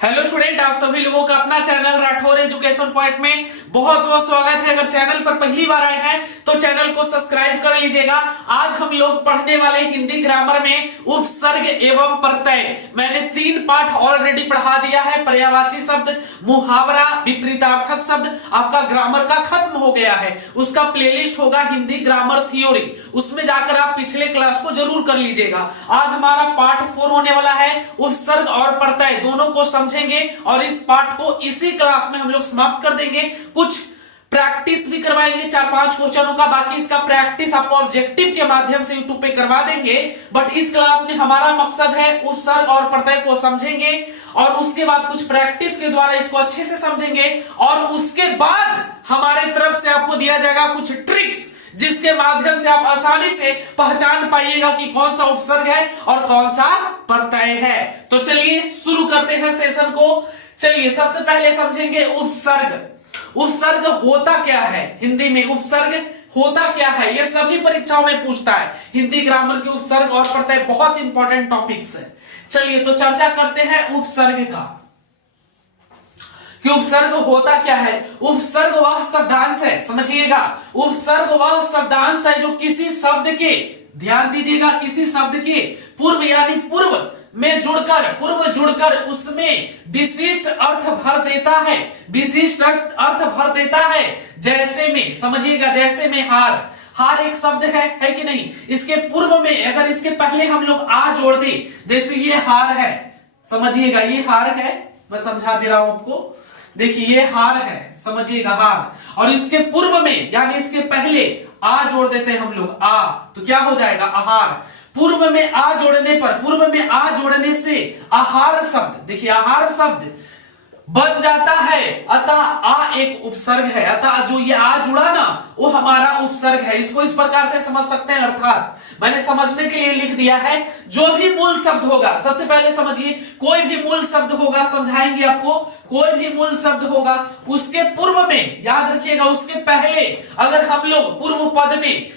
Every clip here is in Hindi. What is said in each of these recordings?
हेलो स्टूडेंट, आप सभी लोगों का अपना चैनल राठौर एजुकेशन पॉइंट में बहुत बहुत स्वागत है। अगर चैनल पर पहली बार आए हैं तो चैनल को सब्सक्राइब कर लीजिएगा। आज हम लोग पढ़ने वाले हिंदी ग्रामर में उपसर्ग एवं प्रत्यय। मैंने 3 पाठ ऑलरेडी पढ़ा दिया है। पर्यायवाची शब्द, मुहावरा, विपरीतार्थक शब्द आपका ग्रामर का खत्म हो गया है। उसका प्लेलिस्ट होगा हिंदी ग्रामर थ्योरी, उसमें जाकर आप पिछले क्लास को जरूर कर लीजिएगा। आज हमारा पार्ट 4 होने वाला है। उपसर्ग और प्रत्यय दोनों को समझेंगे और इस पाठ को इसी क्लास में हम लोग समाप्त कर देंगे। कुछ प्रैक्टिस भी करवाएंगे 4-5 क्वेश्चनों का। बाकी इसका प्रैक्टिस आपको ऑब्जेक्टिव के माध्यम से यूट्यूब पे करवा देंगे। बट इस क्लास में हमारा मकसद है उपसर्ग और प्रत्यय को समझेंगे और उसके बाद कुछ प्रैक्टिस के द्वारा इसको अच्छे से समझेंगे और उसके बाद हमारे तरफ से आपको दिया जाएगा कुछ ट्रिक्स, जिसके माध्यम से आप आसानी से पहचान पाइएगा कि कौन सा उपसर्ग है और कौन सा प्रत्यय है। तो चलिए शुरू करते हैं सेशन को। चलिए सबसे पहले समझेंगे उपसर्ग। उपसर्ग होता क्या है? हिंदी में उपसर्ग होता क्या है, यह सभी परीक्षाओं में पूछता है। हिंदी ग्रामर की उपसर्ग और प्रत्यय बहुत इंपॉर्टेंट टॉपिक्स है। चलिए तो चर्चा करते हैं उपसर्ग का कि उपसर्ग होता क्या है। उपसर्ग वह शब्दांश है, समझिएगा, उपसर्ग वह शब्दांश है जो किसी शब्द के, ध्यान दीजिएगा, किसी शब्द के पूर्व यानी पूर्व में जुड़कर उसमें विशिष्ट अर्थ भर देता है। विशिष्ट अर्थ भर देता है। जैसे में, समझिएगा, जैसे में हार एक शब्द है कि नहीं? इसके पूर्व में अगर इसके पहले हम लोग आ जोड़ दे, जैसे ये हार है, समझिएगा, ये हार है, मैं समझा दे रहा हूं आपको। देखिए ये हार है, समझिएगा, हार, और इसके पूर्व में यानी इसके पहले आ जोड़ देते हैं हम लोग, आ, तो क्या हो जाएगा? आहार। पूर्व में आ जोड़ने पर, पूर्व में आ जोड़ने से आहार शब्द, देखिए आहार शब्द बन जाता है। अतः आ एक उपसर्ग है। अतः जो ये आ जुड़ा ना, वो हमारा उपसर्ग है। इसको इस प्रकार से समझ सकते हैं। अर्थात मैंने समझने के लिए लिख दिया है, जो भी मूल शब्द होगा, सबसे पहले समझिए, कोई भी मूल शब्द होगा, समझाएंगे आपको, कोई भी मूल शब्द होगा, उसके पूर्व में, याद रखिएगा, उसके पहले अगर हम लोग पूर्व पद में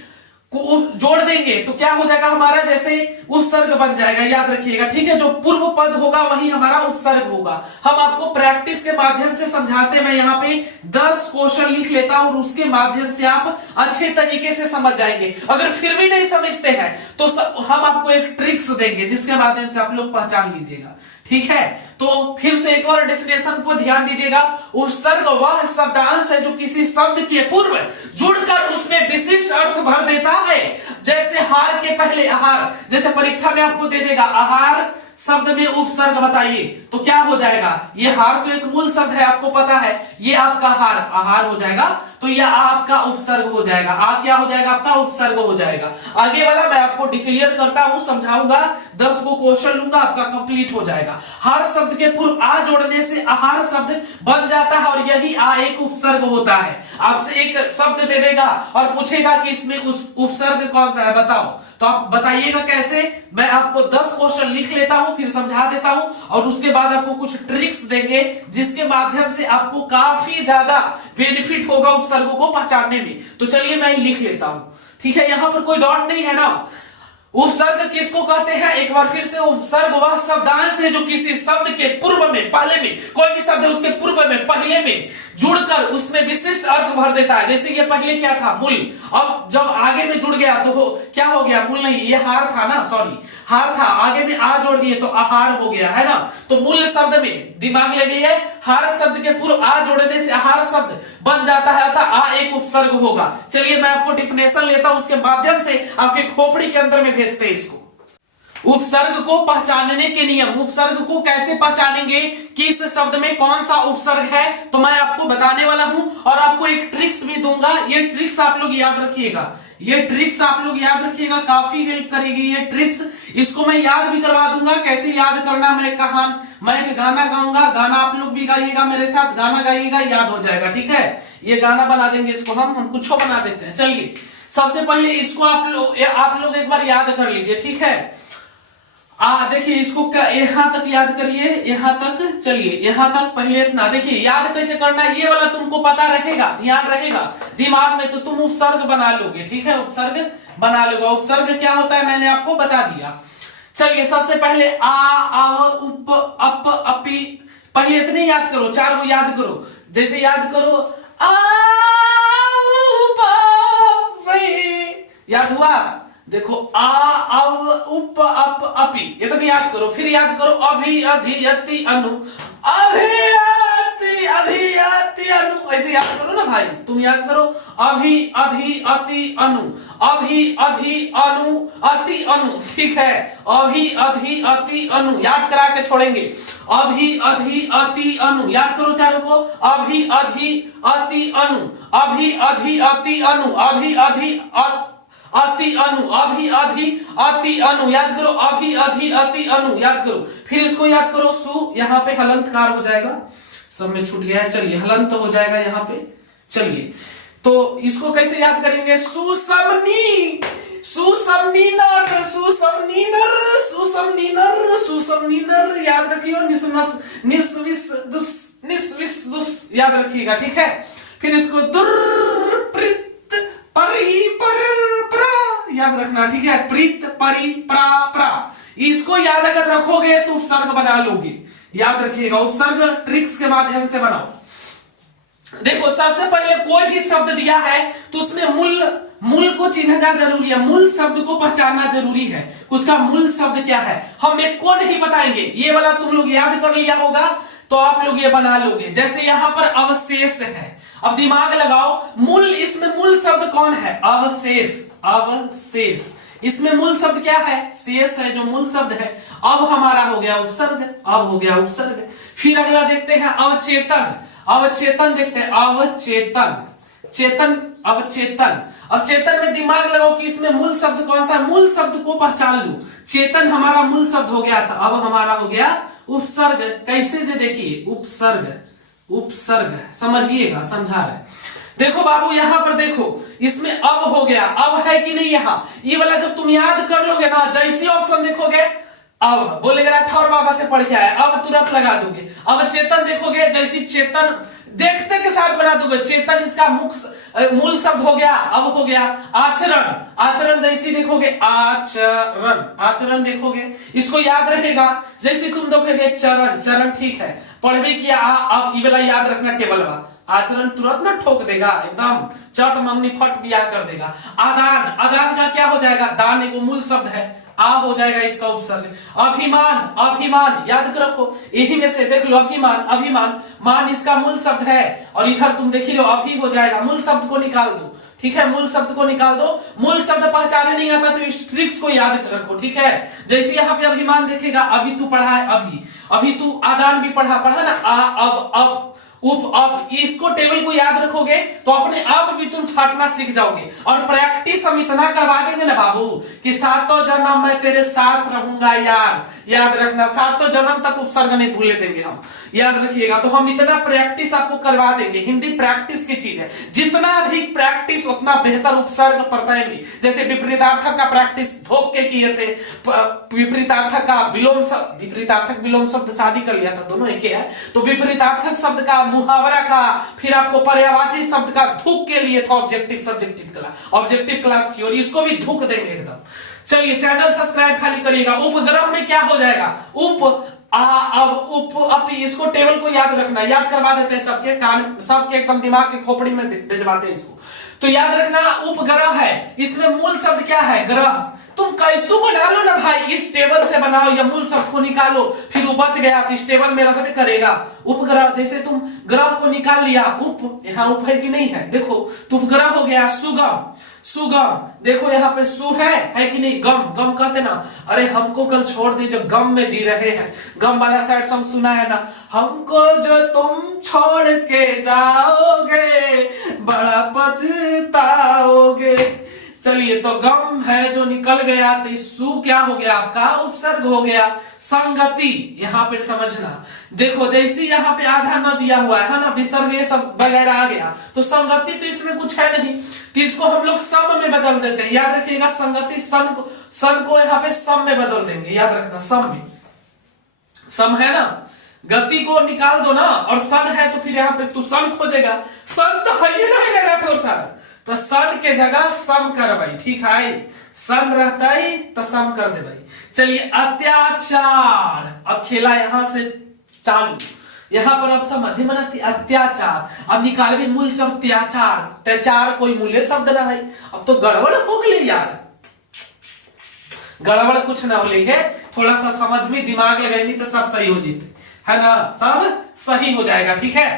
जोड़ देंगे तो क्या हो जाएगा हमारा? जैसे उपसर्ग बन जाएगा, याद रखिएगा, ठीक है। जो पूर्व पद होगा वही हमारा उपसर्ग होगा। हम आपको प्रैक्टिस के माध्यम से समझाते हैं। मैं यहाँ पे 10 क्वेश्चन लिख लेता हूं और उसके माध्यम से आप अच्छे तरीके से समझ जाएंगे। अगर फिर भी नहीं समझते हैं तो हम आपको एक ट्रिक्स देंगे जिसके माध्यम से आप लोग पहचान लीजिएगा, ठीक है। तो फिर से एक बार डेफिनेशन को ध्यान दीजिएगा। उपसर्ग वह शब्दांश है जो किसी शब्द के पूर्व जुड़कर उसमें विशिष्ट अर्थ भर देता है। जैसे हार के पहले आहार, जैसे परीक्षा में आपको दे देगा आहार शब्द में उपसर्ग बताइए, तो क्या हो जाएगा? ये हार तो एक मूल शब्द है, आपको पता है, ये आपका हार आहार हो जाएगा, तो यह आपका उपसर्ग हो जाएगा। आ क्या हो जाएगा? आपका उपसर्ग हो जाएगा। आगे वाला मैं आपको डिक्लेयर करता हूं, समझाऊंगा, 10 को क्वेश्चन लूंगा, आपका कंप्लीट हो जाएगा। हार शब्द के पूर्व आ जोड़ने से आहार शब्द बन जाता है और यही आ एक उपसर्ग होता है। आपसे एक शब्द दे देगा और पूछेगा कि इसमें उस उपसर्ग कौन सा है, बताओ, तो आप बताइएगा कैसे। मैं आपको 10 क्वेश्चन लिख लेता हूं, फिर समझा देता हूं और उसके बाद आपको कुछ ट्रिक्स देंगे जिसके माध्यम से आपको काफी ज्यादा बेनिफिट होगा उपसर्गों को पहचानने में। तो चलिए मैं लिख लेता हूं, ठीक है। यहां पर कोई डॉट नहीं है ना। उपसर्ग किसको कहते हैं? एक बार फिर से, उपसर्ग वह शब्दांश है जो किसी शब्द के पूर्व में, पहले में, कोई भी शब्द है उसके पूर्व में, पहले में जुड़कर उसमें विशिष्ट अर्थ भर देता है। जैसे ये पहले क्या था? मूल। अब जब आगे में जुड़ गया तो क्या हो गया? मूल नहीं, ये हार था ना, सॉरी, हार था, आगे में आ जोड़ दिए तो आहार हो गया, है ना। तो मूल शब्द में दिमाग लगे है, हार शब्द के पूर्व आ जोड़ने से आहार शब्द बन जाता है, अतः आ एक उपसर्ग होगा। चलिए मैं आपको डिफिनेशन लेता हूं, उसके माध्यम से आपके खोपड़ी के अंदर में भेजते हैं इसको। उपसर्ग को पहचानने के नियम। उपसर्ग को कैसे पहचानेंगे कि इस शब्द में कौन सा उपसर्ग है, तो मैं आपको बताने वाला हूं और आपको एक ट्रिक्स भी दूंगा। ये ट्रिक्स आप लोग याद रखिएगा, ये ट्रिक्स आप लोग याद रखिएगा, काफी हेल्प करेगी ये ट्रिक्स। इसको मैं याद भी करवा दूंगा, कैसे याद करना। मैं एक गाना गाऊंगा, गाना आप लोग भी गाइएगा मेरे साथ, गाना गाइएगा, याद हो जाएगा, ठीक है। ये गाना बना देंगे, इसको हम कुछ बना देते हैं। चलिए सबसे पहले इसको आप लोग एक बार याद कर लीजिए, ठीक है। देखिए इसको यहां तक याद करिए, यहां तक, चलिए यहां तक पहले इतना। देखिए याद कैसे करना है, ये वाला तुमको पता रहेगा, ध्यान रहेगा दिमाग में, तो तुम उपसर्ग बना लोगे, ठीक है, उपसर्ग बना लोगे। उपसर्ग क्या होता है मैंने आपको बता दिया। चलिए सबसे पहले आ, आव, उप, अप, अपी, पहले इतने याद करो, 4 को याद करो। जैसे याद करो आ याद हुआ, देखो आ अव उप अप अपी, ये तो याद करो। फिर याद करो अभि अधि अति अनु, अभि अति अधि अति अनु, ऐसे याद करो ना भाई, तुम याद करो अभि अधि अति अनु, अभि अधि अनु अति अनु, ठीक है। अभि अधि अति अनु याद करा के छोड़ेंगे। अभि अधि अति अनु याद करो चारों को। अभि अधि अति अनु, अभि अधि अति अनु, अभि अधि अति अनु, अभि अधि अति अनु याद करो। अभि अधि अति अनु याद करो। फिर इसको याद करो सु, यहाँ पे हलंतकार हो जाएगा, सब में छूट गया। चलिए हलंत हो जाएगा यहाँ पे। चलिए तो इसको कैसे याद करेंगे? सुसमनी, सुसमनी नर, सुसमनी नर, सुसमनी नर, सुसमनी नर याद रखियो। निस्नस निस्विस दुस, निस्विस दुस याद रखिएगा, ठीक है। फिर इसको दुर प्रित परि पर प्रा याद रखना, ठीक है। प्रीत परि प्रा प्रा, इसको याद अगर रखोगे तो उपसर्ग बना लोगे, याद रखिएगा। उपसर्ग ट्रिक्स के माध्यम से बनाओ। देखो सबसे पहले कोई भी शब्द दिया है तो उसमें मूल को चिन्हना जरूरी है, मूल शब्द को पहचानना जरूरी है। उसका मूल शब्द क्या है हम एक को नहीं बताएंगे। ये वाला तुम लोग याद कर लिया होगा तो आप लोग ये बना लोगे। जैसे यहां पर अवशेष है, अब दिमाग लगाओ, मूल, इसमें मूल शब्द कौन है? अवशेष, अवशेष। इसमें मूल शब्द क्या है? शेष है जो मूल शब्द है। अब हमारा हो गया उपसर्ग, अब हो गया उपसर्ग। फिर अगला देखते हैं अवचेतन, अवचेतन देखते हैं। अवचेतन, चेतन, अवचेतन। अब चेतन में दिमाग लगाओ कि इसमें मूल शब्द कौन सा? मूल शब्द को पहचान लो। चेतन हमारा मूल शब्द हो गया था, अब हमारा हो गया उपसर्ग। कैसे जे देखिए, उपसर्ग, उपसर्ग समझिएगा, समझा है। देखो बाबू यहां पर देखो, इसमें अब हो गया, अब है कि नहीं यहां? ये वाला जब तुम याद कर लोगे ना, जैसी ऑप्शन देखोगे अब बोलेगा ठौर बाबा से पढ़ के आया, अब तुरंत लगा दोगे। अब चेतन देखोगे, जैसी चेतन देखते के साथ बना दोगे। चेतन इसका मूल शब्द हो गया, अब हो गया आचरण, आचरण जैसी देखोगे आचरण, आचरण देखोगे, इसको याद रहेगा। जैसे तुम देखोगे चरण, चरण ठीक है, पढ़ भी किया। अब ये वाला याद रखना टेबल बा, आचरण तुरंत ना ठोक देगा, एकदम चट मंगनी फट बिया कर देगा। आदान, आदान का क्या हो जाएगा? दान एक मूल शब्द है, आ हो जाएगा इसका उपसर्ग। अभिमान, अभिमान याद रखो, यही में से देख लो अभिमान, अभिमान, मान इसका मूल शब्द है। और इधर तुम देख लो अभी हो जाएगा, मूल शब्द को निकाल दो, ठीक है। मूल शब्द को निकाल दो। मूल शब्द पहचाने नहीं आता तो इस ट्रिक्स को याद रखो, ठीक है। जैसे यहाँ पे अभिमान देखेगा, अभी तू पढ़ा है, अभी, अभी तू आदान भी पढ़ा, पढ़ा ना, आ अब उप अब, इसको टेबल को याद रखोगे तो अपने आप भी तुम छाटना सीख जाओगे। और प्रैक्टिस हम इतना करवा देंगे ना बाबू कि सातों जन्म मैं तेरे साथ रहूंगा यार, याद रखना, सातों जन्म तक उपसर्ग नहीं भूलने देंगे हम, याद रखिएगा। तो हम इतना प्रैक्टिस आपको करवा देंगे। हिंदी प्रैक्टिस की चीज है, जितना अधिक प्रैक्टिस उतना बेहतर उपसर्ग प्रत्यय भी। जैसे विपरीतार्थक का प्रैक्टिस धोख के किए थे, विपरीतार्थक का विलोम शब्द, विपरीतार्थक विलोम शब्द शादी कर लिया था, दोनों एक है। तो विपरीतार्थक शब्द का, मुहावरा का, फिर आपको पर्यायवाची शब्द का धूक के लिए था objective subjective class, objective class थी, और इसको भी धूक देंगे एकदम। चलिए चैनल सब्सक्राइब खाली करिएगा। उपग्रह में क्या हो जाएगा? उप अब उप अपी, इसको टेबल को याद रखना, याद करवा देते हैं सबके कान, सबके एकदम दिमाग के खोपड़ी में भिजवाते हैं इसको। तो याद रखना उपग्रह है, इसमें मूल शब्द क्या है? ग्रह। तुम कैसो बना लो ना भाई, इस टेबल से बनाओ या मूल शब्द को निकालो, फिर वो बच गया तो इस टेबल में रखने करेगा। उपग्रह, जैसे तुम ग्रह को निकाल लिया, उप, यहाँ उप है कि नहीं है? देखो तो उपग्रह हो गया सुगम, सुगम। देखो यहाँ पे सु है कि नहीं? गम, गम कहते ना, अरे हमको कल छोड़ दे जो गम में जी रहे हैं, गम वाला सैड सॉन्ग सुना है ना, हमको जो तुम छोड़ के जाओगे बड़ा पछताओगे। चलिए तो गम है जो निकल गया, तो सु क्या हो गया आपका? उपसर्ग हो गया। संगति, यहाँ पे समझना, देखो जैसे यहाँ पे आधा न दिया हुआ है ना, विसर्ग ये सब वगैरह आ गया, तो संगति तो इसमें कुछ है नहीं, तो इसको हम लोग सम में बदल देते हैं, याद रखिएगा। संगति, सन को यहाँ पे सम में बदल देंगे, याद रखना, सम में। सम है ना, गति को निकाल दो ना, और सन है तो फिर यहाँ पे तू सन खोजेगा, सन तो है ना ठोर सारा, तो सन के जगह सम कर भाई, ठीक है। सन रहता है तो सम कर दे भाई। चलिए अत्याचार, अब खेला यहां से चालू। यहाँ पर अब समझे मना अत्याचार। अब निकालवे मूल शब्द त्याचार, त्याचार कोई मूल्य शब्द ना है। अब तो गड़बड़ हो गई यार, गड़बड़ कुछ ना होली है, थोड़ा सा समझ में दिमाग लगाएंगे तो सब सही हो जीते, है ना, सब सही हो जाएगा। ठीक है,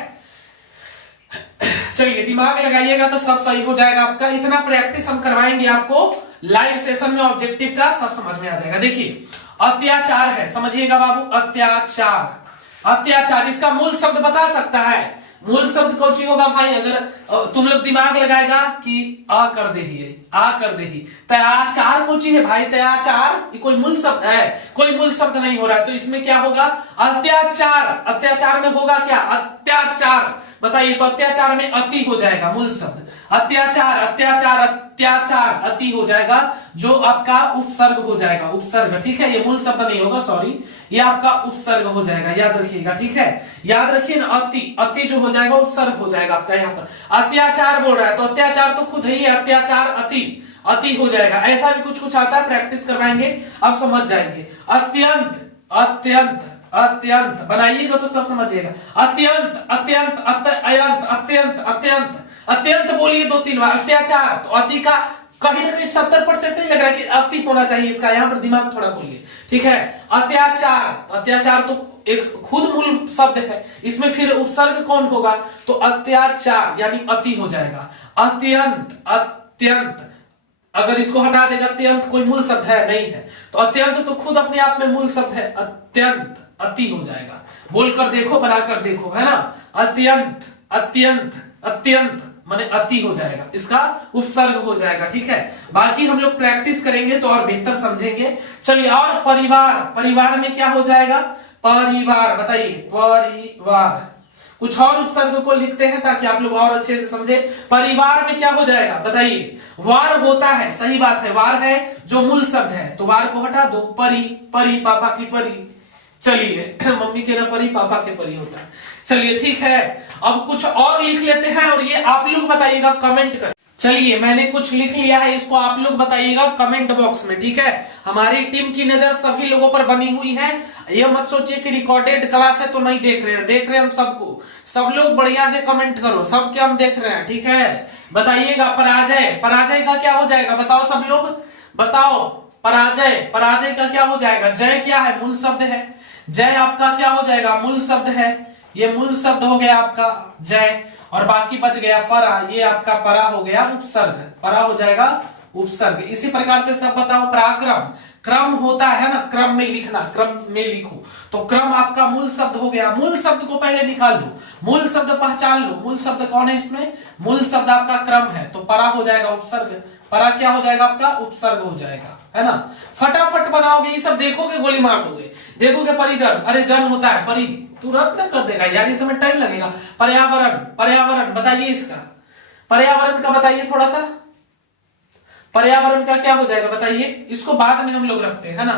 चलिए दिमाग लगाइएगा तो सब सही हो जाएगा आपका। इतना प्रैक्टिस हम करवाएंगे आपको लाइव सेशन में, ऑब्जेक्टिव का सब समझ में आ जाएगा। देखिए अत्याचार है, समझिएगा बाबू, अत्याचार। अत्याचार इसका मूल शब्द बता सकता है? मूल शब्द कौन सी होगा भाई? अगर तुम लोग दिमाग लगाएगा कि आ कर दे ही, आ कर दे ही, त्याचार कौन सी है भाई? त्याचार ये कोई मूल शब्द है? कोई मूल शब्द नहीं हो रहा है, तो इसमें क्या होगा? अत्याचार। अत्याचार में होगा क्या? अत्याचार। बताइए, तो अत्याचार में अति हो जाएगा मूल शब्द। अत्याचार, अत्याचार, अत्याचार, अति हो जाएगा, जो आपका उपसर्ग हो जाएगा, उपसर्ग। ठीक है, ये मूल शब्द नहीं होगा, सॉरी, ये आपका उपसर्ग हो जाएगा, याद रखिएगा। ठीक है, याद रखिए ना, अति, अति जो हो जाएगा उपसर्ग हो जाएगा आपका। यहाँ पर अत्याचार बोल रहा है, तो अत्याचार तो खुद ही है, अत्याचार अति, अति हो जाएगा। ऐसा भी कुछ आता है, प्रैक्टिस करवाएंगे, अब समझ जाएंगे। अत्यंत, अत्यंत, अत्यंत बनाइएगा तो सब समझिएगा। अत्यंत, अत्यंत, अत्यंत, अत्यंत, अत्यंत, अत्यंत बोलिए 2-3 बार। अत्याचार, तो अति का कहीं ना कहीं 70% नहीं लग रहा है कि अति होना चाहिए इसका, यहाँ पर दिमाग थोड़ा खोलिए। ठीक है, अत्याचार, अत्याचार तो एक खुद मूल शब्द है, इसमें फिर उपसर्ग कौन होगा? तो अत्याचार यानी अति हो जाएगा। अत्यंत, अत्यंत, अगर इसको हटा देगा, अत्यंत कोई मूल शब्द है नहीं है, तो अत्यंत तो खुद अपने आप में मूल शब्द है, अत्यंत अति हो जाएगा। बोलकर देखो, बनाकर देखो, है ना, अत्यंत, अत्यंत, अत्यंत माने अति हो जाएगा, इसका उपसर्ग हो जाएगा। ठीक है, बाकी हम लोग प्रैक्टिस करेंगे तो और बेहतर समझेंगे। चलिए, और परिवार, परिवार में क्या हो जाएगा? परिवार, बताइए, परिवार। कुछ और उपसर्ग को लिखते हैं ताकि आप लोग और अच्छे से समझे। परिवार में क्या हो जाएगा? बताइए, वार होता है, सही बात है, वार है जो मूल शब्द है, तो वार को हटा दो। परी, परी, पापा की परी। चलिए, मम्मी के ना परी, पापा के परी होता है। चलिए ठीक है, अब कुछ और लिख लेते हैं और ये आप लोग बताइएगा, कमेंट कर। चलिए, मैंने कुछ लिख लिया है, इसको आप लोग बताइएगा कमेंट बॉक्स में। ठीक है, हमारी टीम की नजर सभी लोगों पर बनी हुई है। ये मत सोचिए कि रिकॉर्डेड क्लास है तो नहीं देख रहे हैं, देख रहे हैं हम सबको। सब लोग बढ़िया से कमेंट करो, सबके हम देख रहे हैं। ठीक है, बताइएगा पराजय, पराजय का क्या हो जाएगा? बताओ सब लोग, बताओ। पराजय, पराजय का क्या हो जाएगा? जय क्या है? मूल शब्द है। जय आपका क्या हो जाएगा? मूल शब्द है, ये मूल शब्द हो गया आपका जय, और बाकी बच गया परा, ये आपका परा हो गया उपसर्ग, परा हो जाएगा उपसर्ग। इसी प्रकार से सब बताओ। पराक्रम, क्रम होता है ना, क्रम में लिखना, क्रम में लिखो, तो क्रम आपका मूल शब्द हो गया। मूल शब्द को पहले निकाल लो, मूल शब्द पहचान लो, मूल शब्द कौन है इसमें? मूल शब्द आपका क्रम है, तो परा हो जाएगा उपसर्ग, परा क्या हो जाएगा आपका? उपसर्ग हो जाएगा, है ना। फटाफट बनाओगे, ये सब देखोगे गोली मार दोगे। देखोगे परिजन, अरे जन होता है, परि तुरंत न कर देगा यार, इसमें टाइम लगेगा। पर्यावरण, पर्यावरण बताइए, इसका पर्यावरण का बताइए थोड़ा सा, पर्यावरण का क्या हो जाएगा बताइए? इसको बाद में हम लोग रखते हैं, है ना,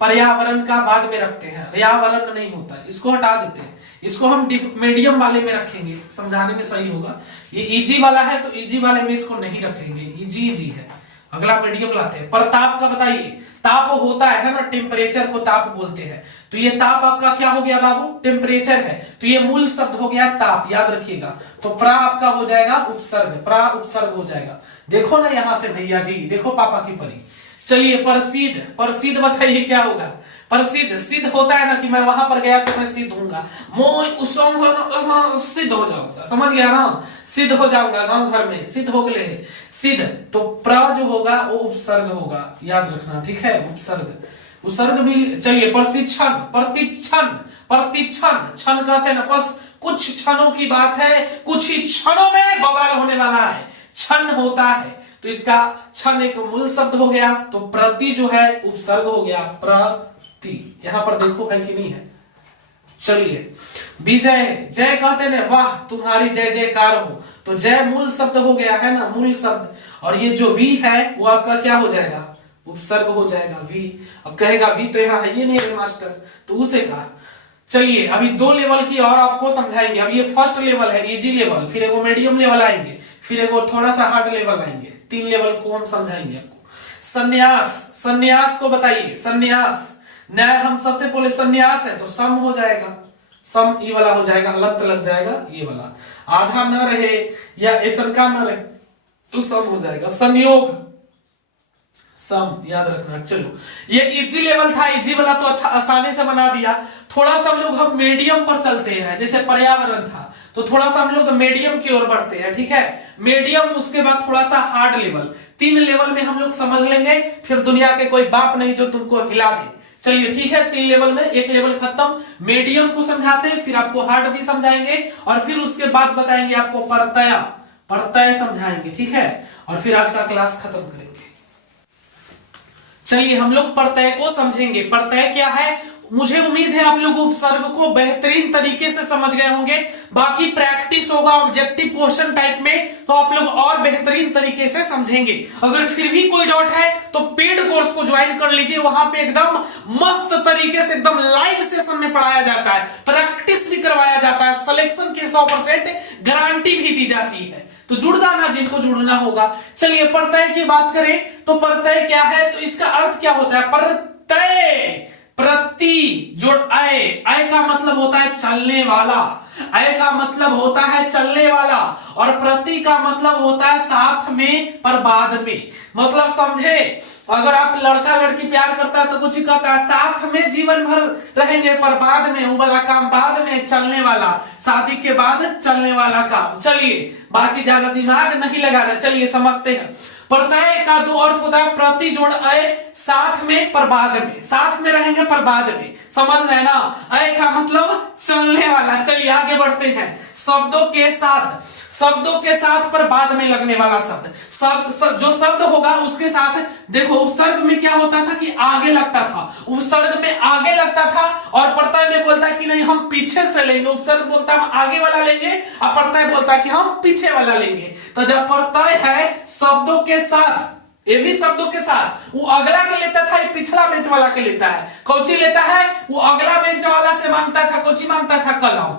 पर्यावरण का बाद में रखते हैं, पर्यावरण नहीं होता, इसको हटा देते हैं, इसको हम मीडियम वाले में रखेंगे, समझाने में सही होगा। ये इजी वाला है तो इजी वाले में इसको नहीं रखेंगे, इजी इजी है, अगला मीडियम लाते हैं। प्रताप का बताइए, ताप होता है ना, टेम्परेचर को ताप बोलते हैं, तो ये ताप आपका क्या हो गया बाबू? टेम्परेचर है, तो ये मूल शब्द हो गया ताप, याद रखिएगा। तो प्रा आपका हो जाएगा उपसर्ग, प्रा उपसर्ग हो जाएगा। देखो ना यहां से भैया जी, देखो पापा की परी। चलिए, प्रसिद्ध, प्रसिद्ध बताइए क्या होगा? प्रसिद्ध, सिद्ध होता है ना कि मैं वहां पर गया तो मैं सिद्ध हूंगा, सिद्ध हो जाऊंगा, समझ गया ना, सिद्ध हो जाऊंगा, गांव घर में सिद्ध हो गए सिद्ध। तो प्र जो होगा वो उपसर्ग होगा, याद रखना, ठीक है, उपसर्ग, उपसर्ग भी। चलिए, प्रशिक्षण, प्रतिक्षण, प्रतिक्षण, क्षण कहते हैं ना, बस कुछ क्षणों की बात है, कुछ ही क्षणों में बवाल होने वाला है, क्षण होता है, तो इसका क्षण एक मूल शब्द हो गया, तो प्रति जो है उपसर्ग हो गया, प्रति। यहां पर देखो है कि नहीं है। चलिए, विजय, जय कहते हैं वाह तुम्हारी जय जयकार हो, तो जय मूल शब्द हो गया, है ना, मूल शब्द। और ये जो वी है वो आपका क्या हो जाएगा? उपसर्ग हो जाएगा, वी। अब कहेगा वी तो यहाँ है ये नहीं है मास्टर, तो उसे कहा। चलिए, अभी 2 लेवल की और आपको समझाएंगे। अब ये फर्स्ट लेवल है, इजी लेवल, फिर एक मीडियम लेवल आएंगे, फिर एक थोड़ा सा हार्ड लेवल आएंगे, 3 लेवल को हम समझाएंगे आपको। संन्यास, संन्यास को बताइए, संन्यास, न्याय हम सबसे पहले संन्यास है तो सम हो जाएगा, सम ये वाला हो जाएगा, लत लग जाएगा ये वाला, आधा न रहे या ऐसा का न रहे तो सम हो जाएगा, संयोग सम, याद रखना। चलो ये इजी लेवल था, इजी वाला तो अच्छा आसानी से बना दिया। थोड़ा सा हम मीडियम पर चलते हैं, जैसे पर्यावरण था तो थोड़ा सा हम लोग मीडियम की ओर बढ़ते हैं, ठीक है। मीडियम, उसके बाद थोड़ा सा हार्ड लेवल, 3 लेवल में हम लोग समझ लेंगे, फिर दुनिया के कोई बाप नहीं जो तुमको हिला दे। चलिए ठीक है, 3 लेवल में 1 लेवल खत्म, मीडियम को समझाते हैं, फिर आपको हार्ड भी समझाएंगे और फिर उसके बाद बताएंगे आपको प्रत्यय, प्रत्यय समझाएंगे, ठीक है। और फिर आज का क्लास खत्म करेंगे। चलिए हम लोग प्रत्यय को समझेंगे। प्रत्यय क्या है, मुझे उम्मीद है आप लोग उपसर्ग को बेहतरीन तरीके से समझ गए होंगे। बाकी प्रैक्टिस होगा ऑब्जेक्टिव क्वेश्चन टाइप में तो आप लोग और बेहतरीन तरीके से समझेंगे। अगर फिर भी कोई डाउट है तो पेड कोर्स को ज्वाइन कर लीजिए, वहां पे एकदम मस्त तरीके से एकदम लाइव सेशन में पढ़ाया जाता है, प्रैक्टिस भी करवाया जाता है, सिलेक्शन की 100% गारंटी भी दी जाती है। तो जुड़ जाना जिनको जुड़ना होगा। चलिए प्रत्यय की बात करें तो प्रत्यय क्या है, तो इसका अर्थ क्या होता है। प्रत्यय, प्रति जोड़ अय, अय का मतलब होता है चलने वाला, अय का मतलब होता है चलने वाला, और प्रति का मतलब होता है साथ में पर बाद में। मतलब समझे, अगर आप लड़का लड़की प्यार करता है तो कुछ ही कहता है साथ में जीवन भर रहेंगे पर बाद में वो वाला काम, बाद में चलने वाला, शादी के बाद चलने वाला काम। चलिए बाकी ज्यादा दिमाग नहीं लगाना, चलिए समझते हैं। प्रत्यय का 2 अर्थ होता है, प्रति जोड़ अय, साथ में पर बाद में, साथ में रहेंगे पर बाद में, समझ रहे ना। अय का मतलब चलने वाला। चलिए आगे बढ़ते हैं। शब्दों के साथ, शब्दों के साथ पर बाद में लगने वाला शब्द, जो शब्द होगा उसके साथ, देखो उपसर्ग में क्या होता था कि आगे लगता था, उपसर्ग में आगे लगता था और प्रत्यय में बोलता है कि नहीं हम पीछे से लेंगे। उपसर्ग बोलता है हम आगे वाला लेंगे और प्रत्यय बोलता है कि हम पीछे वाला लेंगे। तो जब प्रत्यय है शब्दों के साथ, ये भी शब्दों के साथ, वो अगला के लेता था, ये पिछला बेंच वाला के लेता है। कौची लेता है, वो अगला बेंच वाला से मांगता था, कौची मांगता था, कलम।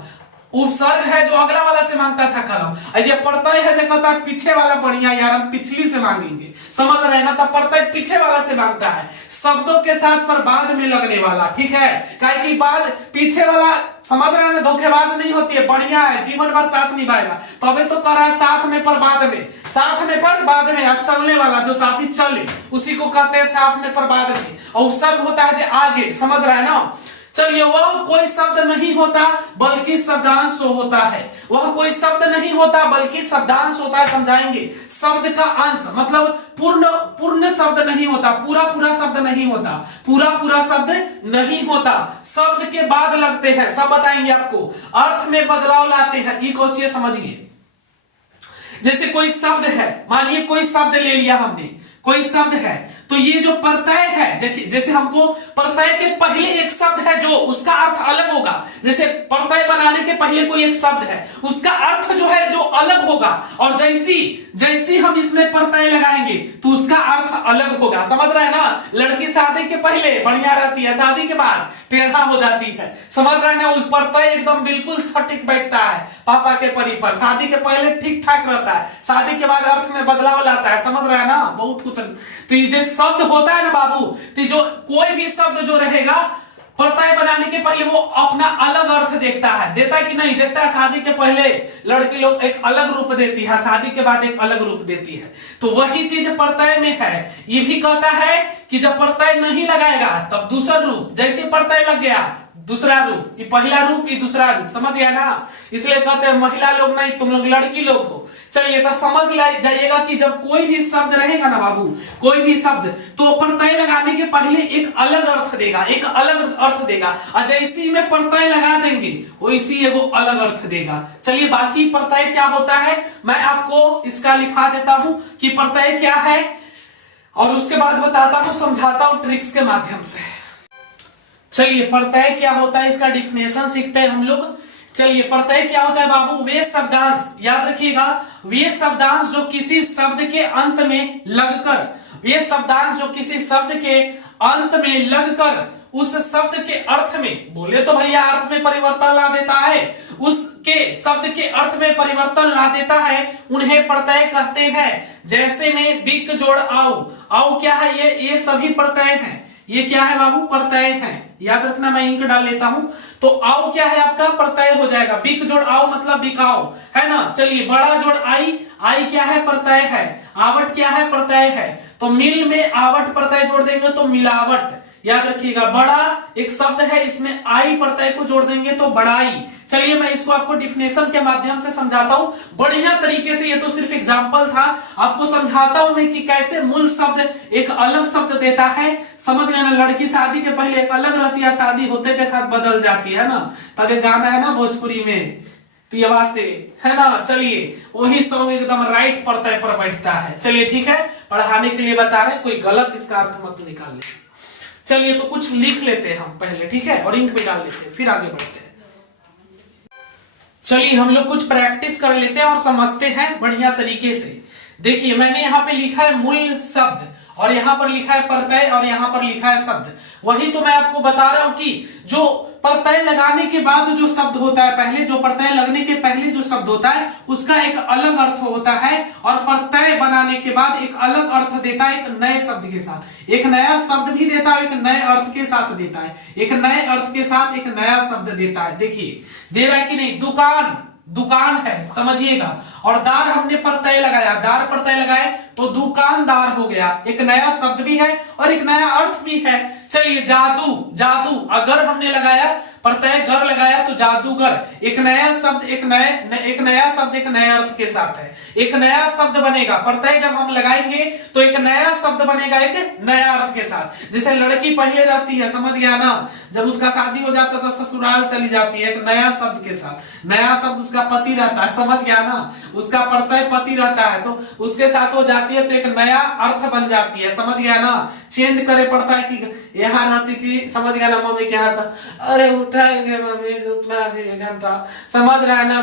उपसर्ग है जो अगला वाला से मांगता था कलम, ये प्रत्यय है जो कहता है पीछे वाला बढ़िया यार हम पिछली से मांगेंगे, समझ रहे हैं ना। तो प्रत्यय पीछे वाला से मांगता है, शब्दों के साथ पर बाद में लगने वाला, ठीक है। काहे कि बाद पीछे वाला, समझ रहे हैं ना, धोखेबाज नहीं होती है, बढ़िया है, जीवन भर साथ निभाएगा। तबे तो कह रहा है साथ में पर बाद में, साथ में पर बाद में, चलने वाला जो साथी चले उसी को कहते हैं साथ में पर बाद में। और उपसर्ग होता है जो आगे, समझ रहा है ना। चलिए वह कोई शब्द नहीं होता बल्कि शब्दांश होता है, वह कोई शब्द नहीं होता बल्कि शब्दांश होता है, समझाएंगे। शब्द का अंश मतलब पूर्ण शब्द नहीं होता, पूरा शब्द नहीं होता, पूरा शब्द नहीं होता, शब्द के बाद लगते हैं, सब बताएंगे आपको। अर्थ में बदलाव लाते हैं, ये कोचिए समझिए। जैसे कोई शब्द है, मानिए कोई शब्द ले लिया हमने, कोई शब्द है तो ये जो प्रत्यय है, जैसे हमको प्रत्यय के पहले एक शब्द है जो उसका अर्थ अलग होगा, जैसे प्रत्यय बनाने के पहले कोई एक शब्द है उसका अर्थ जो है जो अलग होगा, और जैसी हम इसमें प्रत्यय लगाएंगे तो उसका अर्थ अलग होगा, समझ रहे हैं ना। लड़की शादी के पहले बढ़िया रहती है, शादी के बाद टेढ़ा हो जाती है, समझ रहे हैं ना। प्रत्यय एकदम बिल्कुल सटीक बैठता है पापा के परी पर, शादी के पहले ठीक ठाक रहता है, शादी के बाद अर्थ में बदलाव लाता है, समझ रहे हैं ना। बहुत कुछ तो ये शब्द होता है ना बाबू, तो जो कोई भी शब्द जो रहेगा प्रत्यय बनाने के पहले वो अपना अलग अर्थ देखता है, देता है कि नहीं देता है। शादी के पहले लड़की लोग एक अलग रूप देती है, शादी के बाद एक अलग रूप देती है, तो वही चीज प्रत्यय में है। ये भी कहता है कि जब प्रत्यय नहीं लगाएगा तब दूसरा रूप, जैसे प्रत्यय लग गया दूसरा रूप, ये पहला रूप ये दूसरा रूप, समझ गया ना। इसलिए कहते हैं महिला लोग नहीं तुम लोग लड़की लोग हो। चलिए तो समझ जाइएगा कि जब कोई भी शब्द रहेगा ना बाबू, कोई भी शब्द तो प्रत्यय लगाने के पहले एक अलग अर्थ देगा, एक अलग अर्थ देगा, और जैसी में प्रत्यय लगा देंगे वैसी वो अलग अर्थ देगा। चलिए बाकी प्रत्यय क्या होता है मैं आपको इसका लिखा देता हूं कि प्रत्यय क्या है, और उसके बाद बताता हूं, समझाता हूं ट्रिक्स के माध्यम से। चलिए प्रत्यय क्या होता है इसका डिफिनेशन सीखते हैं हम लोग। चलिए प्रत्यय क्या होता है बाबू, वे शब्दांश, याद रखिएगा, वे शब्दांश जो किसी शब्द के अंत में लगकर, वे शब्दांश जो किसी शब्द के अंत में लगकर उस शब्द के अर्थ में, बोले तो भैया अर्थ में परिवर्तन ला देता है, उसके शब्द के अर्थ में परिवर्तन ला देता है, उन्हें प्रत्यय कहते हैं। जैसे में बिक जोड़ आओ, आओ क्या है, ये सभी प्रत्यय हैं, ये क्या है बाबू, प्रत्यय है, याद रखना, मैं इंक डाल लेता हूं। तो आओ क्या है आपका, प्रत्यय हो जाएगा, बिक जोड़ आओ मतलब बिकाओ, है ना। चलिए बड़ा जोड़ आई, आई क्या है, प्रत्यय है, आवट क्या है, प्रत्यय है, तो मिल में आवट प्रत्यय जोड़ देंगे तो मिलावट, याद रखिएगा। बड़ा एक शब्द है, इसमें आई प्रत्यय को जोड़ देंगे तो बड़ाई। चलिए मैं इसको आपको डिफिनेशन के माध्यम से समझाता हूं बढ़िया तरीके से, ये तो सिर्फ एग्जांपल था, आपको समझाता हूं मैं कि कैसे मूल शब्द एक अलग शब्द देता है। समझ गए ना, लड़की शादी के पहले एक अलग रहती है, शादी होते के साथ बदल जाती है ना। तब एक गाना है ना भोजपुरी में, पियवा से, है ना। चलिए वही सॉन्ग एकदम राइट प्रत्यय पर बैठता है। चलिए ठीक है, पढ़ाने के लिए बता रहे, कोई गलत इसका अर्थ मत निकाल ले। चलिए तो कुछ लिख लेते हैं हम पहले, ठीक है, और इंक में डाल लेते हैं, फिर आगे बढ़ते हैं। चलिए हम लोग कुछ प्रैक्टिस कर लेते हैं और समझते हैं बढ़िया तरीके से। देखिए मैंने यहाँ पे लिखा है मूल शब्द, और यहाँ पर लिखा है प्रत्यय, और यहाँ पर लिखा है शब्द। वही तो मैं आपको बता रहा हूं कि जो प्रत्यय लगाने के बाद जो शब्द होता है, पहले जो प्रत्यय लगने के पहले जो शब्द होता है उसका एक अलग अर्थ होता है, और प्रत्यय बनाने के बाद एक अलग अर्थ देता है, एक नए शब्द के साथ, एक नया शब्द भी देता है, एक नए अर्थ के साथ देता है, एक नए अर्थ के साथ एक नया शब्द देता है। देखिए दे रहा है कि नहीं, दुकान, दुकान है, समझिएगा, और दार हमने प्रत्यय लगाया, दार प्रत्यय लगाए तो दुकानदार हो गया, एक नया शब्द भी है और एक नया अर्थ भी है। चलिए जादू, जादू अगर हमने लगाया, प्रत्यय गर लगाया तो जादूगर, एक नया शब्द, एक नया शब्द एक नए अर्थ के साथ है, एक नया शब्द बनेगा। प्रत्यय जब हम लगाएंगे तो एक नया शब्द बनेगा एक नया अर्थ के साथ। जैसे लड़की पहले रहती है, समझ गया ना, जब उसका शादी हो जाता है तो ससुराल चली जाती है, एक नया शब्द के साथ, नया शब्द उसका पति रहता है, समझ गया ना, उसका प्रत्यय पति रहता है तो उसके साथ हो जाती है तो एक नया अर्थ बन जाती है, समझ गया ना। चेंज करे पड़ता है कि यहाँ रहती थी, समझ गया ना, मम्मी क्या था, अरे उठाएंगे मम्मी उतना भी घंटा, समझ रहा है ना।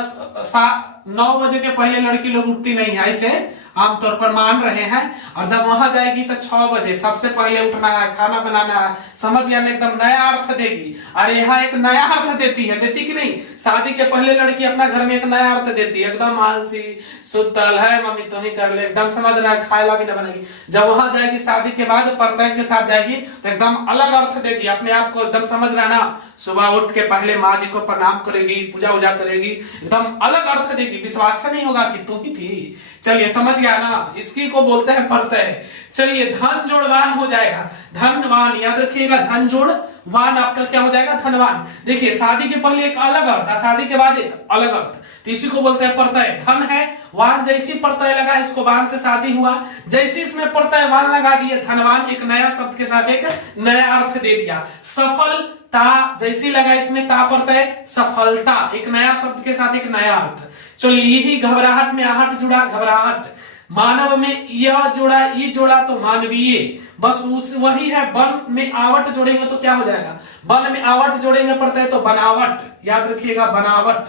9 बजे के पहले लड़की लोग उठती नहीं है, ऐसे आमतौर पर मान रहे हैं, और जब वहां जाएगी तो 6 बजे सबसे पहले उठना है, खाना बनाना है, समझ गया ना, एकदम नया अर्थ देगी। अरे यहाँ एक नया अर्थ देती है, देती कि नहीं, शादी के पहले लड़की अपना घर में एक नया अर्थ देती है, एकदम आलसी सुतल है मम्मी तो ही कर ले, एकदम समझ रहा है, खाएला भी ना बनेगी। जब वहां जाएगी शादी के बाद प्रत्यय के साथ जाएगी तो एकदम अलग अर्थ देगी, अपने आप को एकदम समझ रहा है ना, सुबह उठ के पहले माँ जी को प्रणाम करेगी, पूजा वूजा करेगी, एकदम अलग अर्थ देगी, विश्वास नहीं होगा कि तू ही थी। चलिए समझ गया ना, इसी को बोलते हैं प्रत्यय। चलिए धन जोड़ वान हो जाएगा, धनवान, याद रखिएगा, धन जोड़ वान आपका क्या हो जाएगा, धनवान। देखिए शादी के पहले एक अलग अर्थ, शादी के बाद एक अलग अर्थ, तो इसी को बोलते हैं प्रत्यय। धन है, वान जैसी प्रत्यय लगा, इसको वान से शादी हुआ, जैसे इसमें प्रत्यय वान लगा दिए, धनवान एक नया शब्द के साथ एक नया अर्थ दे दिया। सफलता जैसी लगा, इसमें ता प्रत्यय, सफलता एक नया शब्द के साथ एक नया अर्थ। चलिए यही घबराहट में आहट जुड़ा, घबराहट, मानव में यह जोड़ा, ये जोड़ा तो मानवीय, बस उस वही है। बन में आवट जोड़ेंगे तो क्या हो जाएगा, बन में आवट जोड़ेंगे प्रत्यय तो बनावट, याद रखिएगा बनावट।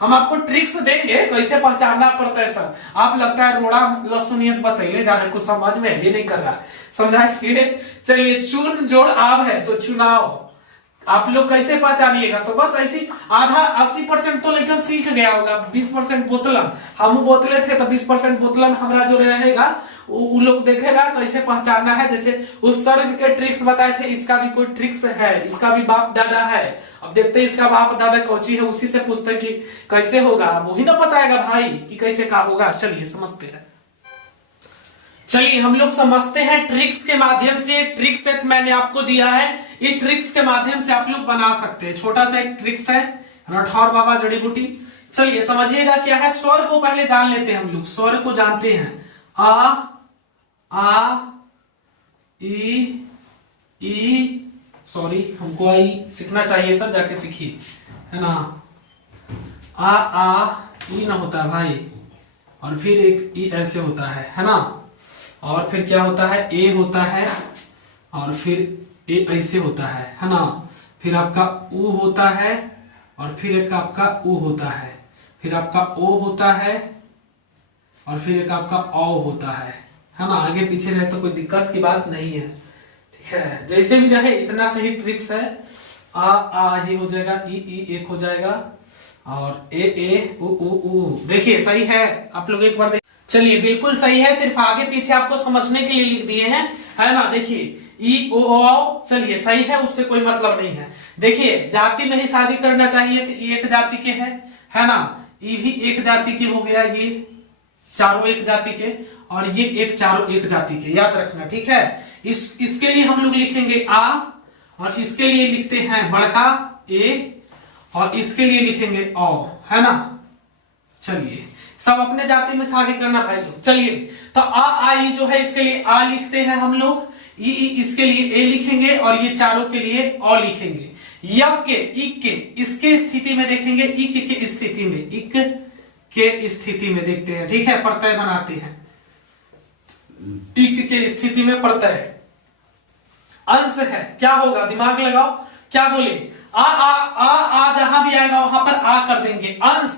हम आपको ट्रिक्स देंगे कैसे पहचानना प्रत्यय सब, आप लगता है रोड़ा लसुनियत बतैले जा रहे, कुछ समझ में ये नहीं कर रहा है, समझाइए। चलिए चूर्ण जोड़ आव है तो चुनाव, आप लोग कैसे पहचानिएगा, तो बस ऐसी आधा 80% तो लेकर सीख गया होगा, 20% बोतलन, हम बोतले थे तो 20% बोतलन हमारा जो रहेगा वो लोग देखेगा कैसे पहचानना है। जैसे उपसर्ग के ट्रिक्स बताए थे, इसका भी कोई ट्रिक्स है, इसका भी बाप दादा है। अब देखते हैं इसका बाप दादा कौची है, उसी से पूछते कि कैसे होगा, वही ना बताएगा भाई कि कैसे का होगा। चलिए समझते हैं, चलिए हम लोग समझते हैं ट्रिक्स के माध्यम से। ट्रिक्स एक मैंने आपको दिया है, इस ट्रिक्स के माध्यम से आप लोग बना सकते हैं। छोटा सा एक ट्रिक्स है, रठौर बाबा जड़ी बूटी। चलिए समझिएगा क्या है, स्वर को पहले जान लेते हैं हम लोग, स्वर को जानते हैं। आ ई, सॉरी हमको आई सीखना चाहिए सर, जाके सीखिए, है ना। आ ई ना होता है भाई, और फिर एक ई ऐसे होता है ना, और फिर क्या होता है, ए होता है, और फिर ए ऐसे होता है ना, फिर आपका ऊ होता है, और फिर एक आपका ऊ होता है, फिर आपका ओ होता है, और फिर एक आपका औ होता है ना। आगे पीछे रहे तो कोई दिक्कत की बात नहीं है, ठीक है, जैसे भी रहे इतना सही ट्रिक्स है। आ ही हो जाएगा, ई एक हो जाएगा, और ए ऊ। देखिए सही है, आप लोग एक बार चलिए बिल्कुल सही है, सिर्फ आगे पीछे आपको समझने के लिए लिख दिए हैं, है ना। देखिए ई ओ औ, चलिए सही है, उससे कोई मतलब नहीं है। देखिए जाति में ही शादी करना चाहिए कि एक जाति के है ना, ये भी एक जाति के हो गया, ये चारों एक जाति के, और ये एक चारों एक जाति के, याद रखना, ठीक है। इसके लिए हम लोग लिखेंगे आ, और इसके लिए लिखते हैं बड़का ए, और इसके लिए लिखेंगे औ, है ना। चलिए सब अपने जाति में शादी करना भाई लोग। चलिए तो आ आई जो है इसके लिए आ लिखते हैं हम लोग, ई इसके लिए ए लिखेंगे, और ये चारों के लिए औ लिखेंगे। यक के, इक के, इसके स्थिति में देखेंगे, इक के स्थिति में, इक के स्थिति में देखते हैं, ठीक है, प्रत्यय बनाते हैं। इक के स्थिति में प्रत्यय अंश है, क्या होगा, दिमाग लगाओ, क्या बोले, आ जहां भी आएगा वहां पर आ कर देंगे, अंश,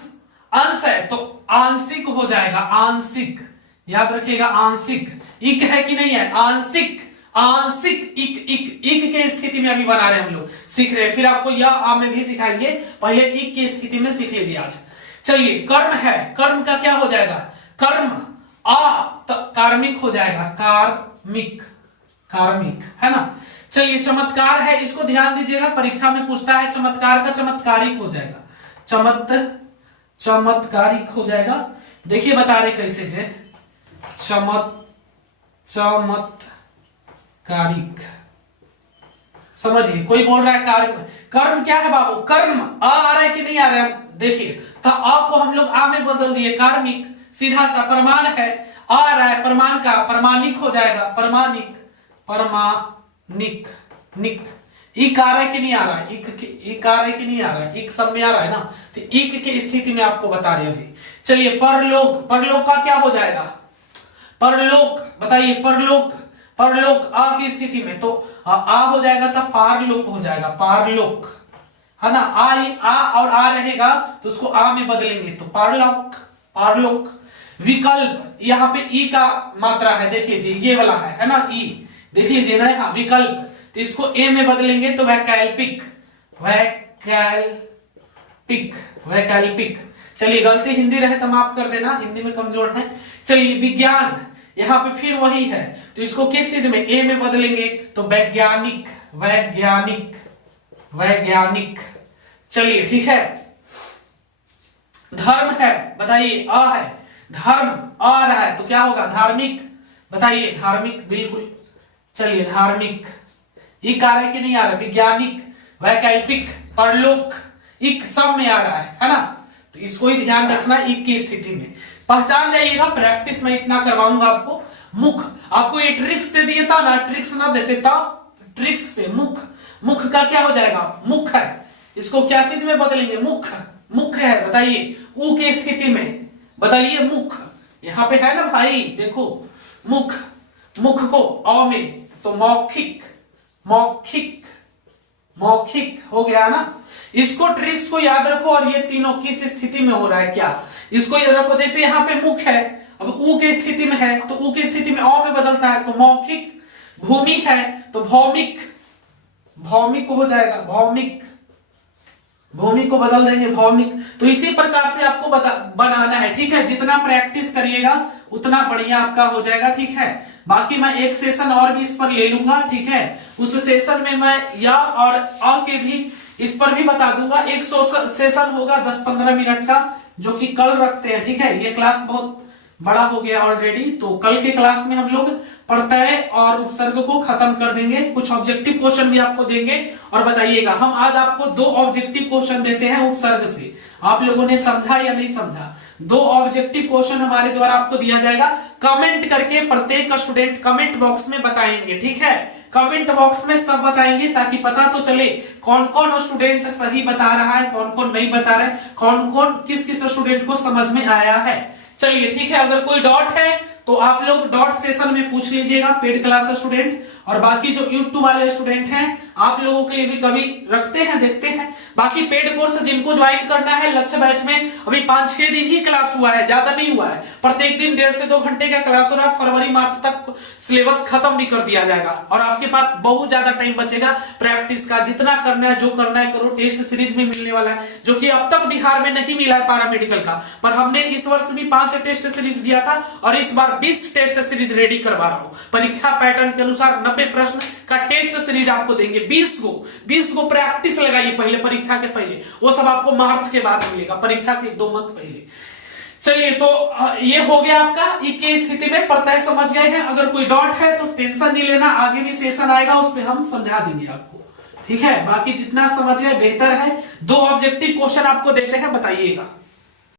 अंश है तो आंशिक हो जाएगा, आंशिक, याद रखिएगा, आंशिक। इक है कि नहीं है, आंशिक, आंशिक, इक के स्थिति में अभी बना रहे हैं हम लोग, सीख रहे हैं, फिर आपको यह आ में भी सिखाएंगे, पहले इक की स्थिति में सीख लीजिए आज। चलिए कर्म है, कर्म का क्या हो जाएगा, कर्म आ तो कार्मिक हो जाएगा, कार्मिक, कार्मिक, है ना। चलिए चमत्कार है, इसको ध्यान दीजिएगा, परीक्षा में पूछता है, चमत्कार का चमत्कारिक हो जाएगा, चमत्कारिक हो जाएगा। देखिए बता रहे कैसे जे, चमत्कारिक, समझिए, कोई बोल रहा है कर्म, कर्म क्या है बाबू, कर्म आ रहा है कि नहीं आ रहा है, देखिए तो आ को हम लोग आ में बदल दिए, कार्मिक, सीधा सा, प्रमाण है, आ रहा है, प्रमाण का प्रमाणिक हो जाएगा, प्रमाणिक, प्रमाणिक, निक, इक आ रहा है कि नहीं आ रहा है, इक आ रहा है कि नहीं आ रहा है, इक सब में आ रहा है ना, तो इक के स्थिति में आपको बता रहे अभी। चलिए परलोक, परलोक का क्या हो जाएगा, परलोक, बताइए परलोक, परलोक आ की स्थिति में तो आ हो जाएगा, तब पारलोक हो जाएगा, पारलोक, है ना। आ और आ रहेगा तो उसको आ में बदलेंगे तो पारलोक, पारलोक। विकल्प, यहाँ पे ई का मात्रा है, देख लीजिए ये वाला है ना, ई, देख लीजिए ना यहाँ विकल्प, तो इसको ए में बदलेंगे तो वैकल्पिक, वैकल्पिक, वैकल्पिक। चलिए गलती हिंदी रहे तो माफ कर देना, हिंदी में कमजोर है। चलिए विज्ञान, यहाँ पे फिर वही है, तो इसको किस चीज में, ए में बदलेंगे तो वैज्ञानिक, वैज्ञानिक, वैज्ञानिक। चलिए ठीक है। धर्म है, बताइए आ है, धर्म आ रहा है तो क्या होगा, धार्मिक, बताइए धार्मिक, बिल्कुल। चलिए धार्मिक, इक आ रहा है कि नहीं आ रहा, विज्ञानिक, वैकल्पिक, परलोक, इक सब में आ रहा है ना, तो इसको ही ध्यान रखना, इक की स्थिति में पहचान जाइएगा। प्रैक्टिस में इतना करवाऊंगा आपको। मुख, आपको ये ट्रिक्स दे दिए था ना, ट्रिक्स ना देते था, ट्रिक्स से मुख, मुख का क्या हो जाएगा, मुख है, इसको क्या चीज में बदलेंगे, मुख, मुख है, बताइए ऊ की स्थिति में बदलिए मुख, यहाँ पे है ना भाई, देखो मुख, मुख को अ में तो मौखिक, मौखिक, मौखिक हो गया ना। इसको ट्रिक्स को याद रखो, और ये तीनों किस स्थिति में हो रहा है क्या, इसको याद रखो। जैसे यहाँ पे मुख है, अब ऊ के स्थिति में है तो ऊ की स्थिति में अ में बदलता है तो मौखिक, भूमि है तो भौमिक, भौमिक हो जाएगा, भौमिक, भूमि को बदल देंगे भौमिक। तो इसी प्रकार से आपको बनाना है, ठीक है। जितना प्रैक्टिस करिएगा उतना बढ़िया आपका हो जाएगा, ठीक है। बाकी मैं एक सेशन और भी इस पर ले लूंगा, ठीक है। उस सेशन में मैं या और अ के भी इस पर भी बता दूंगा। एक सेशन होगा 10-15 मिनट का, जो कि कल रखते हैं, ठीक है। ये क्लास बहुत बड़ा हो गया ऑलरेडी, तो कल के क्लास में हम लोग प्रत्यय और उपसर्ग को खत्म कर देंगे। कुछ ऑब्जेक्टिव क्वेश्चन भी आपको देंगे और बताइएगा। हम आज आपको 2 ऑब्जेक्टिव क्वेश्चन देते हैं उपसर्ग से, आप लोगों ने समझा या नहीं समझा। 2 ऑब्जेक्टिव क्वेश्चन हमारे द्वारा आपको दिया जाएगा, कमेंट करके प्रत्येक स्टूडेंट कमेंट बॉक्स में बताएंगे, ठीक है। कमेंट बॉक्स में सब बताएंगे ताकि पता तो चले कौन कौन स्टूडेंट सही बता रहा है, कौन कौन नहीं बता रहा है, कौन कौन किस किस स्टूडेंट को समझ में आया है। चलिए ठीक है। अगर कोई डॉट है तो आप लोग डॉट सेशन में पूछ लीजिएगा, पेड क्लास स्टूडेंट। और बाकी जो यूट्यूब वाले स्टूडेंट हैं, आप लोगों के लिए भी कभी रखते हैं, देखते हैं। बाकी पेड कोर्स जिनको ज्वाइन करना है लक्ष्य बैच में, अभी 5-6 दिन ही क्लास हुआ है, ज्यादा नहीं हुआ है। प्रत्येक दिन 1.5 से 2 घंटे का क्लास हो रहा है। फरवरी-मार्च तक सिलेबस खत्म भी कर दिया जाएगा और आपके पास बहुत ज्यादा टाइम बचेगा प्रैक्टिस का। जितना करना है, जो करना है करो। टेस्ट सीरीज में मिलने वाला है, जो कि अब तक बिहार में नहीं मिला है पैरामेडिकल का, पर हमने इस वर्ष भी 5 टेस्ट सीरीज दिया था और इस बार 20 टेस्ट सीरीज रेडी करवा रहा हूं। परीक्षा पैटर्न के अनुसार 90 प्रश्न का टेस्ट सीरीज आपको देंगे 20 गो प्रैक्टिस लगाइए पहले, परीक्षा के पहले। वो सब आपको मार्च के बाद मिलेगा, परीक्षा के 2 मंथ पहले। चलिए, तो ये हो गया आपका ई के स्थिति में प्रत्यय समझ गए हैं। अगर कोई डॉट है तो टेंशन नहीं लेना, आगे भी सेशन आएगा उस पर हम समझा देंगे आपको, ठीक है। बाकी जितना समझ गए बेहतर है। 2 ऑब्जेक्टिव क्वेश्चन आपको देते हैं, बताइएगा।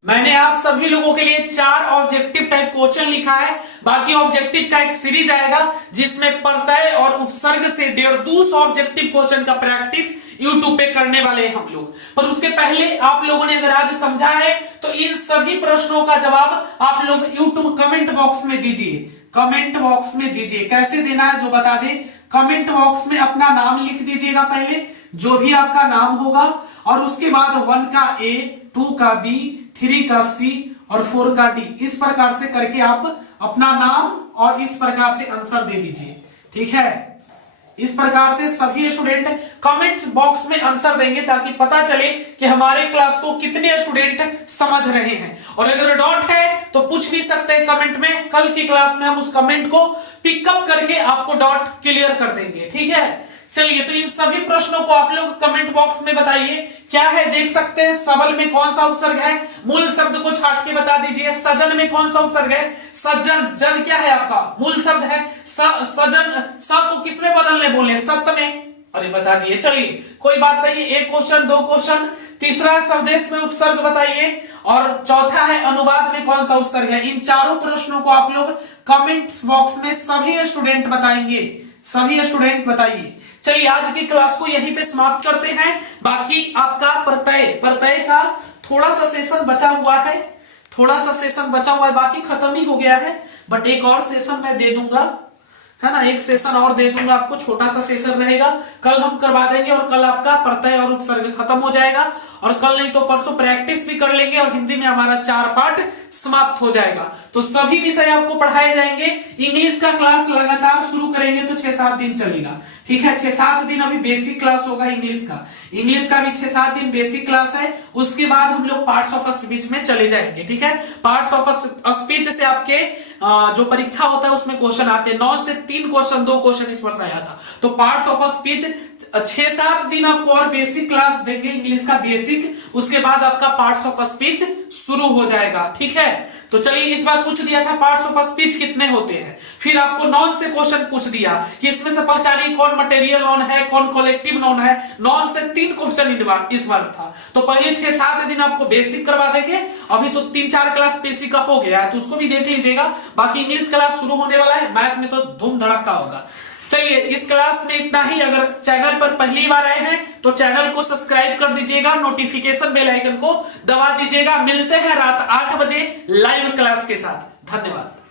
मैंने आप सभी लोगों के लिए 4 ऑब्जेक्टिव टाइप क्वेश्चन लिखा है। बाकी ऑब्जेक्टिव का एक सीरीज आएगा जिसमें प्रत्यय और उपसर्ग से 150 ऑब्जेक्टिव क्वेश्चन का प्रैक्टिस यूट्यूब पे करने वाले हैं हम लोग। पर उसके पहले आप लोगों ने अगर आज समझा है तो इन सभी प्रश्नों का जवाब आप लोग यूट्यूब कमेंट बॉक्स में दीजिए। कमेंट बॉक्स में दीजिए, कैसे देना है जो बता दे। कमेंट बॉक्स में अपना नाम लिख दीजिएगा पहले, जो भी आपका नाम होगा, और उसके बाद 1 का A, 2 का B, 3 का C और 4 का D, इस प्रकार से करके आप अपना नाम और इस प्रकार से आंसर दे दीजिए, ठीक है। इस प्रकार से सभी स्टूडेंट कमेंट बॉक्स में आंसर देंगे ताकि पता चले कि हमारे क्लास को कितने स्टूडेंट समझ रहे हैं। और अगर डॉट है तो पूछ भी सकते हैं कमेंट में, कल की क्लास में हम उस कमेंट को पिकअप करके आपको डॉट क्लियर कर देंगे, ठीक है। चलिए, तो इन सभी प्रश्नों को आप लोग कमेंट बॉक्स में बताइए। क्या है देख सकते हैं, सबल में कौन सा उपसर्ग है, मूल शब्द को छाट के बता दीजिए। सजन में कौन सा उपसर्ग है, सज्जन, जन क्या है आपका मूल शब्द है। सजन, स को किसमें बदलने बोले, सत्य में, अरे बता दिए। चलिए, कोई बात नहीं, 1 क्वेश्चन 2 क्वेश्चन। तीसरा स्वदेश में उपसर्ग बताइए, और चौथा है अनुवाद में कौन सा उपसर्ग है। इन चारों प्रश्नों को आप लोग कमेंट्स बॉक्स में सभी स्टूडेंट बताएंगे, सभी स्टूडेंट बताइए। चलिए, आज की क्लास को यहीं पे समाप्त करते हैं। बाकी आपका प्रत्यय का थोड़ा सा सेशन बचा हुआ है, बाकी खत्म ही हो गया है। बट एक और सेशन मैं दे दूंगा, है ना, एक सेशन और दे दूंगा आपको, छोटा सा सेशन रहेगा, कल हम करवा देंगे। और कल आपका प्रत्यय और उपसर्ग खत्म हो जाएगा, और कल नहीं तो परसों प्रैक्टिस भी कर लेंगे, और हिंदी में हमारा 4 पार्ट समाप्त हो जाएगा। तो सभी विषय आपको पढ़ाए जाएंगे। इंग्लिश का क्लास लगातार शुरू करेंगे तो 6-7 दिन चलेगा, ठीक है। 6-7 दिन अभी बेसिक क्लास होगा इंग्लिश का भी 6-7 दिन बेसिक क्लास है। उसके बाद हम लोग पार्ट्स ऑफ स्पीच में चले जाएंगे, ठीक है। पार्ट्स ऑफ स्पीच से आपके जो परीक्षा होता है उसमें क्वेश्चन आते हैं, 9 से 3 क्वेश्चन, 2 क्वेश्चन इस वर्ष आया था। तो पार्ट्स ऑफ स्पीच 6-7 दिन आपको और बेसिक क्लास देंगे इंग्लिश का बेसिक, उसके बाद आपका पार्ट्स ऑफ स्पीच शुरू हो जाएगा, ठीक है। तो चलिए, इस बार पूछ दिया था पार्ट्स ऑफ स्पीच कितने होते हैं, फिर आपको नॉन से क्वेश्चन पूछ दिया कि इसमें से पहचानिए कौन मटेरियल नॉन है, कौन कलेक्टिव नॉन है। नॉन से 3 क्वेश्चन इस बार था। तो पहले 6-7 दिन आपको बेसिक करवा देंगे, अभी तो 3-4 क्लास बेसिक का हो गया है, तो उसको भी देख लीजिएगा। बाकी इंग्लिश क्लास शुरू होने वाला है, मैथ में तो धूम धड़का होगा। चलिए, इस क्लास में इतना ही। अगर चैनल पर पहली बार आए हैं तो चैनल को सब्सक्राइब कर दीजिएगा, नोटिफिकेशन बेल आइकन को दबा दीजिएगा। मिलते हैं रात 8 बजे लाइव क्लास के साथ। धन्यवाद।